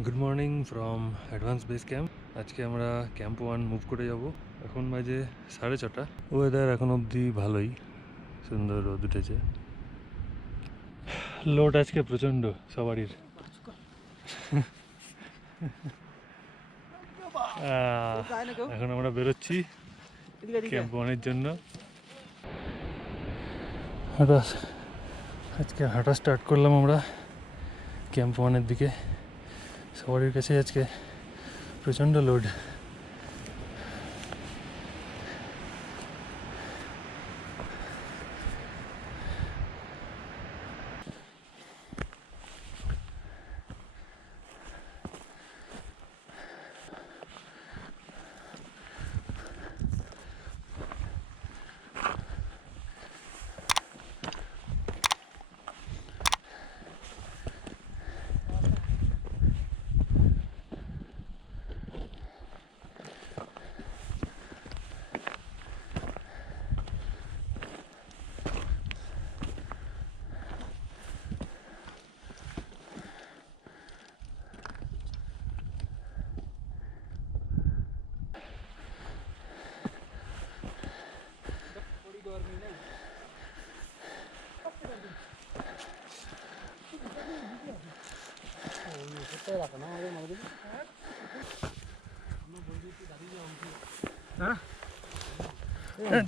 Good morning from advance base camp. আজকে আমরা camp 1 move করে যাব। এখন বাজে 6:30। ওয়েদার এখন অবধি ভালোই, সুন্দর রোদ উঠেছে। লোড আজকে প্রচণ্ড সবারই। এখন আমরা বেরোচ্ছি ক্যাম্প 1-এর জন্য। আজকে হাঁটা স্টার্ট করলাম আমরা ক্যাম্প 1-এর দিকে। সবারই কাছে আজকে প্রচণ্ড লোড।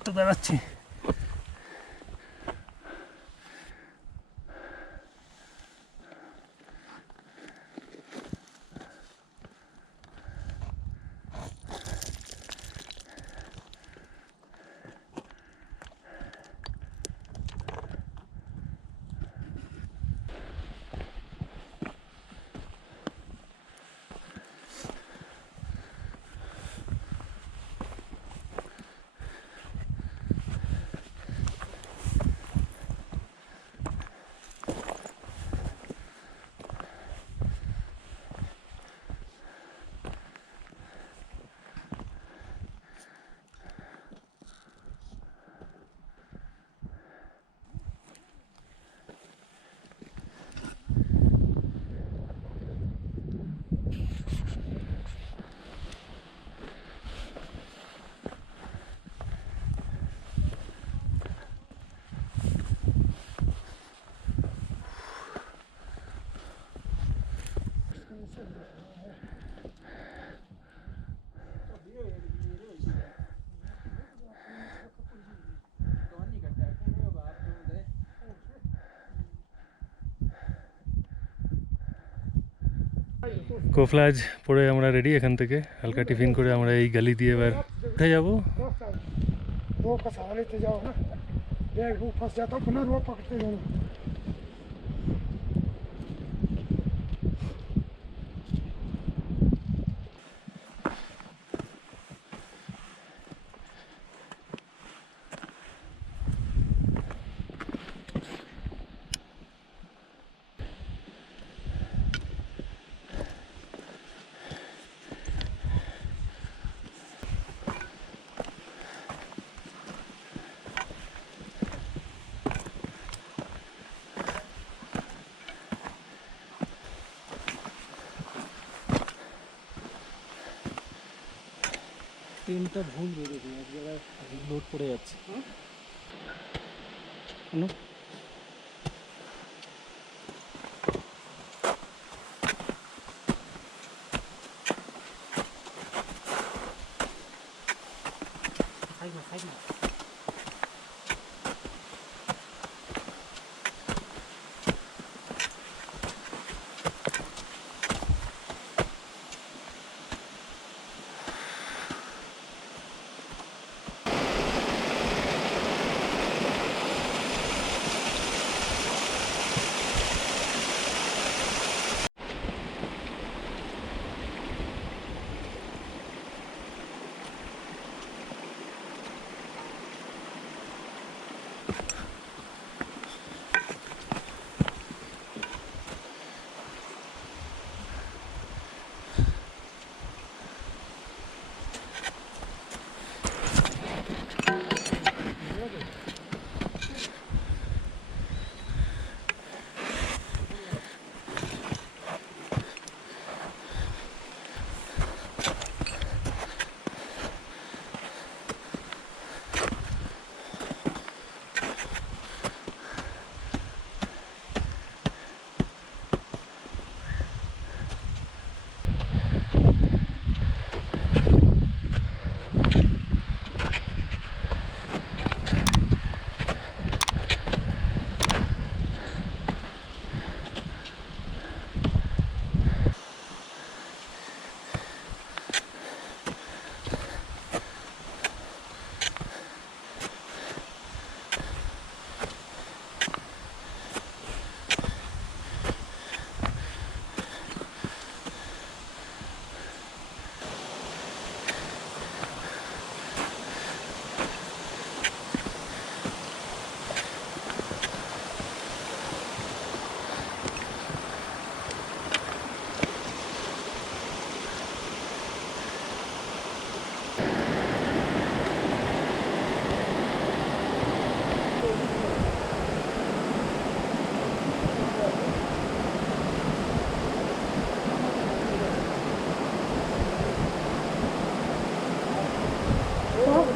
তো দাঁড়াচ্ছি। কোফলাজ পরে আমরা রেডি। এখান থেকে হালকা টিফিন করে আমরা এই গালি দিয়ে এবার উঠে যাবো। रोप का सहारा लेते जाओ ना, बैग वो फंस जाता, पुनः रोप पकड़ते जाओ। ট্রেনটা ভুল বেরোবে, এক জায়গায় লোড পড়ে যাচ্ছে।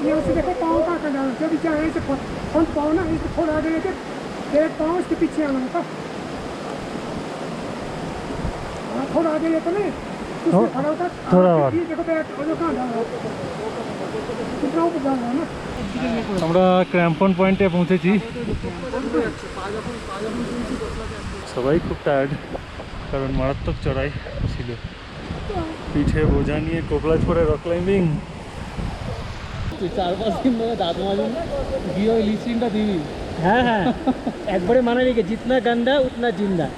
यहाँ से देखो पाँव का कर डालो, जब चाहे से फ्रंट पाँव ना इसको थोड़ा आगे लेके एक पाँव इसके पीछे आना होता। हाँ थोड़ा आगे लेते नहीं इसमें खड़ा होता थोड़ा और ये देखो बैठ और कहाँ डाल रहा है कितना ऊपर डाल रहा है ना। আমরা ক্র্যাম্পন পয়েন্টে পৌঁছেছি। সবাই খুব টায়ার্ড, কারণ মারাত্মক চড়াই ছিল। পিঠে বোঝা নিয়ে কোকলাজ করে রক ক্লাইম্বিং। 4-5 दिन ধরে দাঁত মাজুন গিয়ে ওই লিস্টিংটা দিবি। হ্যাঁ হ্যাঁ একবারে মানে রেখে জিতনা গন্ডা উতনা জিন্দা।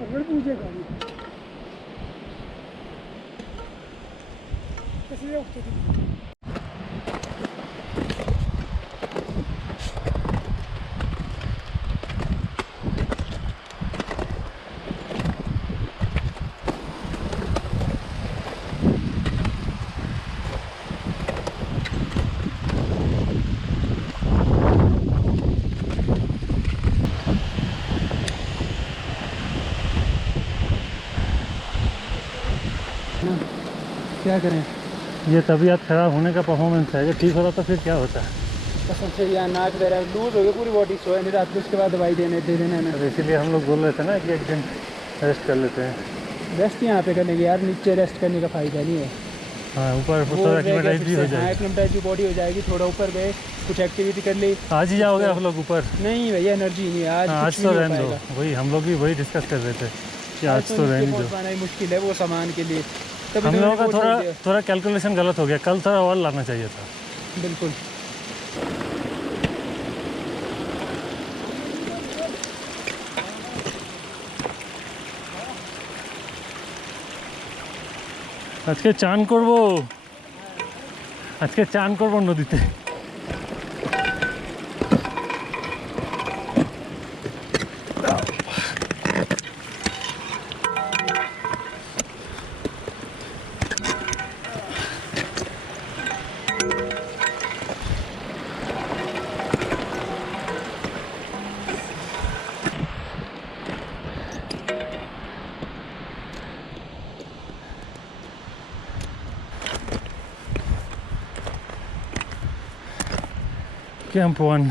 पकड़ पूछेगा कैसे उठते थे। क्या करें, ये तबीयत खराब होने का परफॉर्मेंस है। अगर ठीक होता तो फिर क्या होता है। कसम से यार नाक वगैरह लूज हो गई पूरी बॉडी, सोए नहीं रात को, उसके बाद दवाई दे देना है। तो इसीलिए हम लोग बोल रहे थे ना कि एक दिन रेस्ट कर लेते हैं। रेस्ट यहाँ पे करने की यार, नीचे रेस्ट करने का फायदा नहीं है। हाँ ऊपर थोड़ा एक्टिविटाइज भी हो जाएगी। एक्टिविटाइज की बॉडी हो जाएगी। थोड़ा ऊपर गए कुछ एक्टिविटी कर ली। आज ही जाओगे आप लोग ऊपर? नहीं भैया एनर्जी नहीं है आज। आज तो रहने दो, वही हम लोग भी वही डिस्कस कर रहे थे कि आज तो रहने दो। पाना ही मुश्किल है वो सामान के लिए। हम लोगों का थोड़ा कैलकुलेशन गलत हो गया, कल थोड़ा और लाना चाहिए था। बिल्कुल। আজকে চান করব, আজকে চান করব নদীতে। Camp 1.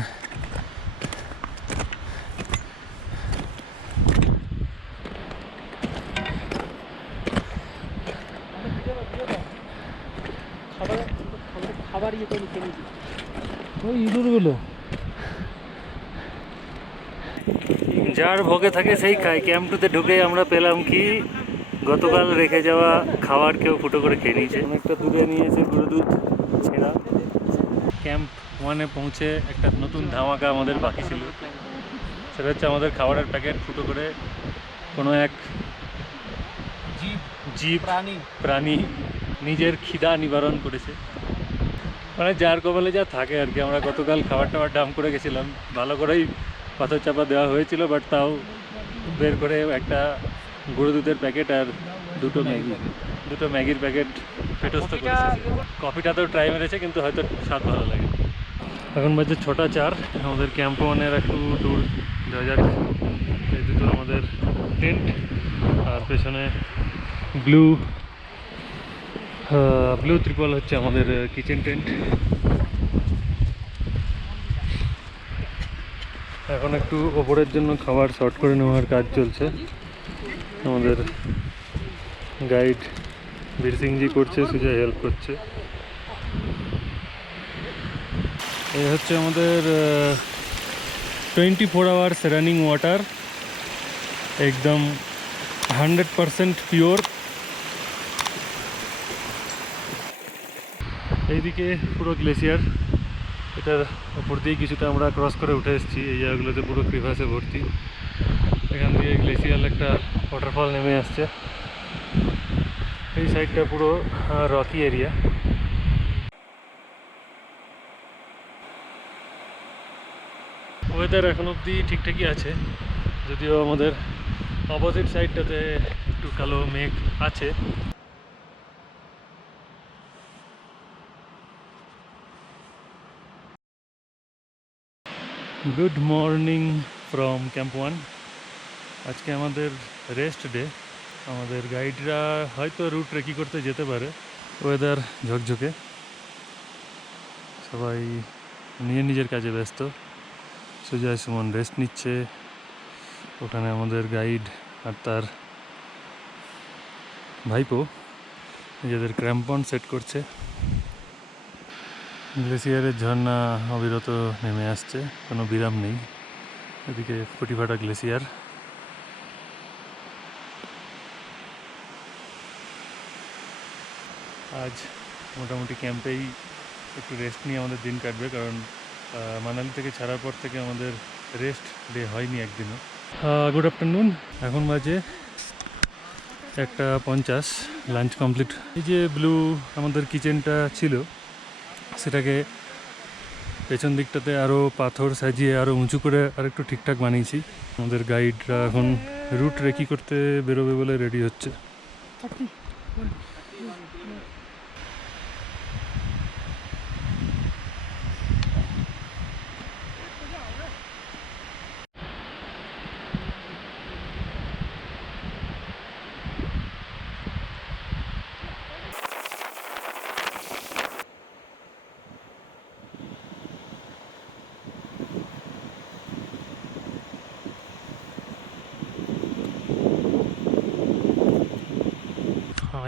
খাবার ইয়ে করে নিতে ওই ইঁদুরগুলো যার ভোগে থাকে সেই খায়। ক্যাম্প 2তে ঢুকে আমরা পেলাম কি গতকাল রেখে যাওয়া খাবার কেউ ফুটো করে খেয়ে নিয়েছে। অনেকটা দূরে নিয়েছে গরু দুধ ছেঁড়া। ক্যাম্প 1-এ পৌঁছে একটা নতুন ধামাকা আমাদের বাকি ছিল, সেটা হচ্ছে আমাদের খাবারের প্যাকেট ফুটো করে কোনো এক জীব প্রাণী নিজের খিদা নিবারণ করেছে। মানে যার কপালে যা থাকে আর কি। আমরা গতকাল খাবার টাবার ডাম করে গেছিলাম, ভালো করেই পাথর চাপা দেওয়া হয়েছিল, বাট তাও বের করে একটা গরু দুধের প্যাকেট আর দুটো ম্যাগির প্যাকেট পেটস্থ করেছে। কফিটা তো ট্রাই মেরেছে কিন্তু হয়তো স্বাদ ভালো লাগে। এখন বাজে 6:04। আমাদের ক্যাম্প 1-এর একটু ট্যুর দেওয়া যাক। এই দুটো আমাদের টেন্ট আর পেছনে ব্লু ত্রিপল হচ্ছে আমাদের কিচেন টেন্ট। এখন একটু ওপরের জন্য খাবার শর্ট করে নেওয়ার কাজ চলছে। আমাদের গাইড বীর সিংজি করছে, সুজয় হেল্প করছে। এই হচ্ছে আমাদের 24 আওয়ার্স রানিং ওয়াটার, একদম 100% পিওর। এইদিকে পুরো গ্লেসিয়ার, এটার উপর দিয়ে কিছুটা আমরা ক্রস করে উঠে এসেছি। এই জায়গাগুলোতে পুরো ক্রিভাসে ভর্তি। এখান দিয়ে গ্লেসিয়ার একটা ওয়াটারফল নেমে আসছে। এই সাইডটা পুরো রকি এরিয়া। ওয়েদার এখন অবধি ঠিকঠাকই আছে, যদিও আমাদের অপোজিট সাইডটাতে একটু কালো মেঘ আছে। Good morning from camp 1। আজকে আমাদের রেস্ট ডে। আমাদের গাইডরা হয়তো রুট রেকি করতে যেতে পারে। ওয়েদার ঝকঝকে, সবাই নিজের কাজে ব্যস্ত। সুজয় সুমন রেস্ট নিচ্ছে, ওখানে আমাদের গাইড আর তার ভাইপো নিজেদের ক্র্যাম্পন সেট করছে। গ্লেসিয়ারের ঝর্ণা অবিরত নেমে আসছে, কোনো বিরাম নেই। এদিকে ফুটিফাটা গ্লেসিয়ার। আজ মোটামুটি ক্যাম্পেই একটু রেস্ট নিয়ে আমাদের দিন কাটবে, কারণ মানালি থেকে ছাড়ার পর থেকে আমাদের রেস্ট ডে হয়নি একদিনও। গুড আফটারনুন, এখন বাজে 1:50, লাঞ্চ কমপ্লিট। এই যে ব্লু আমাদের কিচেনটা ছিল, সেটাকে পেছন দিকটাতে আরও পাথর সাজিয়ে আরও উঁচু করে আরেকটু ঠিকঠাক বানিয়েছি। আমাদের গাইডরা এখন রুট রেকি করতে বেরোবে বলে রেডি হচ্ছে।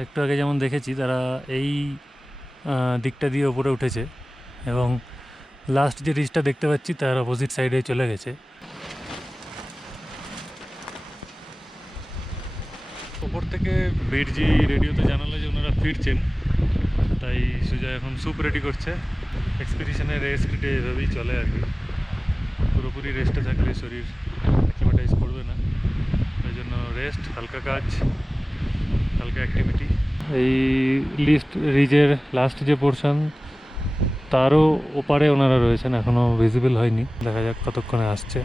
একটু আগে যেমন দেখেছি, তারা এই দিকটা দিয়ে ওপরে উঠেছে এবং লাস্ট যে রিচটা দেখতে পাচ্ছি তার অপোজিট সাইডে চলে গেছে। ওপর থেকে বীরজি রেডিওতে জানালো যে ওনারা ফিরছেন, তাই সুজয় এখন স্যুপ রেডি করছে। এক্সপিডিশনের রেস্ট ডে এভাবেই চলে আর কি। পুরোপুরি রেস্টে থাকলে শরীর অ্যাক্লিমেটাইজ করবে না, ওই জন্য রেস্ট, হালকা কাজ, হালকা অ্যাক্টিভিটি। এই লিস্ট রিজের লাস্ট যে পোর্শন, তারও ওপারে ওনারা রয়েছেন, এখনও ভিজিবল হয়নি। দেখা যাক কতক্ষণে আসছে।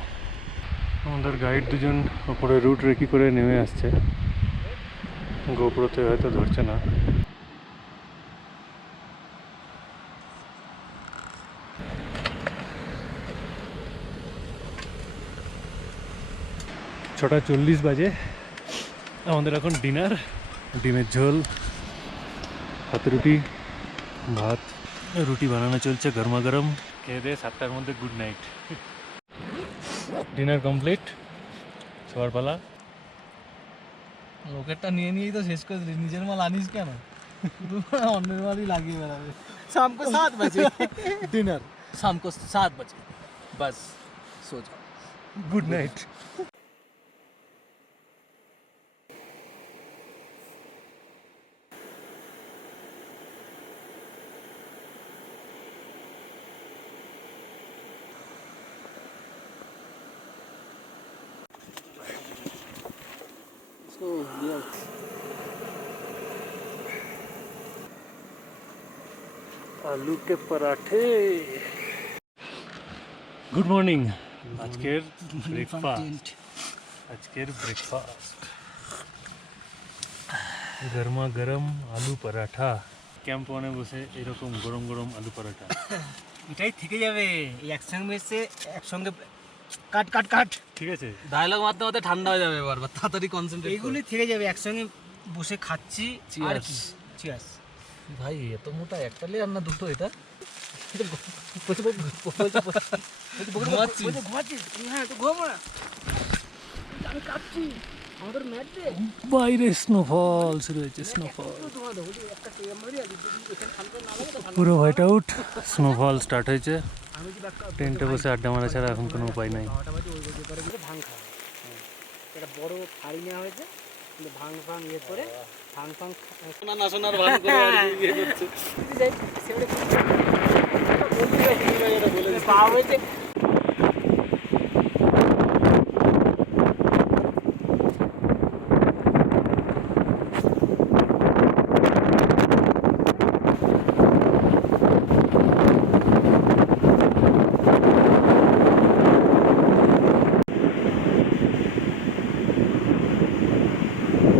আমাদের গাইড দুজন ওপরে রুট রেকি করে নেমে আসছে, গোপ্রোতে হয়তো ধরছে না। ছটা 40 বাজে, আমাদের এখন ডিনার। ডিমের ঝোল, হাতে রুটি, ভাত, রুটি বানানো চলছে গরমা গরম। খেয়ে দিয়ে 7টার মধ্যে গুড নাইট। ডিনার কমপ্লিট, সবার পালা। লোকেরটা নিয়েই তো শেষ করে দিলি, নিজের মাল আনিস কেন? অন্যের মালই লাগিয়ে বেড়াবে। शाम को 7 बजे डिनर, शाम को 7 बजे बस सो जाओ, गुड नाइट। इसको लिया आलू के पराठे। Good morning. আজকের ব্রেকফাস্ট, গরমা গরম আলু পরাঠা। ক্যাম্প ওয়ানে বসে এরকম গরম গরম আলু পরাঠা, এটাই থেকে যাবে। এই একসঙ্গে এসে একসঙ্গে কাট কাট কাট, ঠিক আছে? ডায়লগ মারতে মারতে ঠান্ডা হয়ে যাবে, এবার তাড়াতাড়ি কনসেন্ট্রেট। এইগুলি থেকে যাবে, একসঙ্গে বসে খাচ্ছি। আর কি চিয়ার্স ভাই, এত মোটা একটা লে আর না দুটো? এটা বাইরে স্নোফল শুরু হয়েছে। স্নোফল পুরো হোয়াইট আউট, স্নোফল স্টার্ট হয়েছে। টেন্টে বসে আড্ডা মারা ছাড়া এখন কোনো উপায় নাই। ভাং খাওয়া, একটা বড় ফাড়ি নেওয়া হয়েছে, ভাং ভাং ইয়ে করে ভাং ভাং না শোনার ভান করে আর কি ইয়ে করছে যাই সেটা বলে পাওয়া হয়েছে।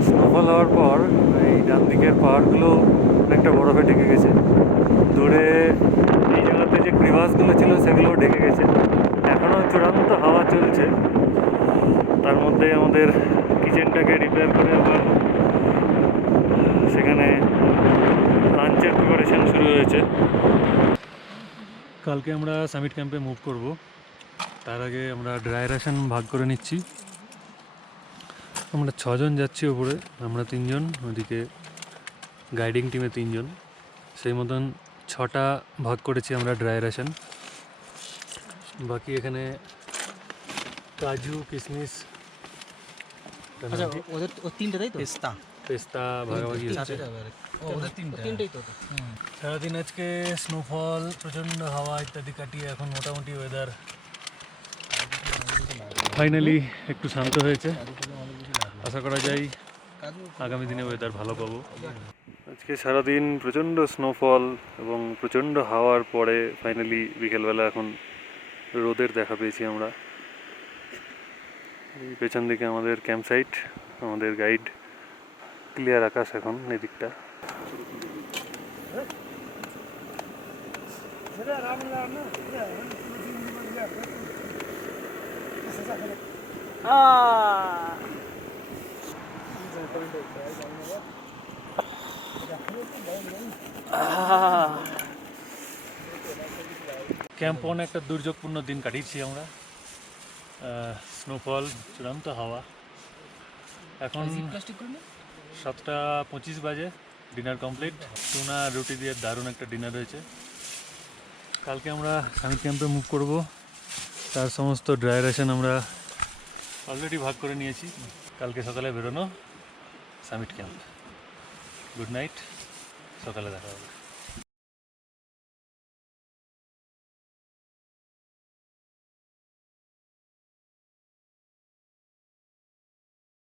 স্নোফল হওয়ার পর এই ডান দিকের পাহাড়গুলো অনেকটা বরফে ঢেকে গেছে। দূরে এই জায়গাতে যে ক্রিভাসগুলো ছিল সেগুলো ঢেকে গেছে। এখনও চূড়ান্ত হাওয়া চলছে। তার মধ্যে আমাদের কিচেনটাকে রিপেয়ার করে আবার সেখানে লাঞ্চের প্রিপারেশন শুরু হয়েছে। কালকে আমরা সামিট ক্যাম্পে মুভ করব। তার আগে আমরা ড্রাই রেশন ভাগ করে নিচ্ছি। আমরা 6 জন যাচ্ছি ওপরে, আমরা 3 জন, ওদিকে গাইডিং টিমে 3 জন। সেই মতন 6টা ভাগ করেছি আমরা ড্রাই রেশন। বাকি এখানে কাজু, কিশমিশ, আচ্ছা ওদের ও তিনটে তাই তো পেস্তা পেস্তা ভাগাভাগি হচ্ছে। ওদের তিনটেই তো সারাদিন আজকে স্নোফল, প্রচণ্ড হাওয়া ইত্যাদি কাটিয়ে এখন মোটামুটি ওয়েদার ফাইনালি একটু শান্ত হয়েছে। আশা করা যায় আগামী দিনে ওয়েদার ভালো পাবো। আজকে সারাদিন প্রচণ্ড স্নোফল এবং প্রচণ্ড হাওয়ার পরে ফাইনালি বিকেলবেলা এখন রোদের দেখা পেয়েছি আমরা। এই পেছন দিকে আমাদের ক্যাম্প সাইট, আমাদের গাইড, ক্লিয়ার আকাশ এখন এদিকটা। ক্যাম্প অন একটা দুর্যোগপূর্ণ দিন কাটিয়েছি আমরা। স্নোফল, চূড়ান্ত হাওয়া। এখন 7:25 বাজে, ডিনার কমপ্লিট। টুনা রুটি দিয়ে দারুণ একটা ডিনার হয়েছে। কালকে আমরা সামিট ক্যাম্পে মুভ করব। তার সমস্ত ড্রাই রেশন আমরা অলরেডি ভাগ করে নিয়েছি। কালকে সকালে বেরোনো সামিট ক্যাম্প। গুড নাইট, সকালে দেখা হবে।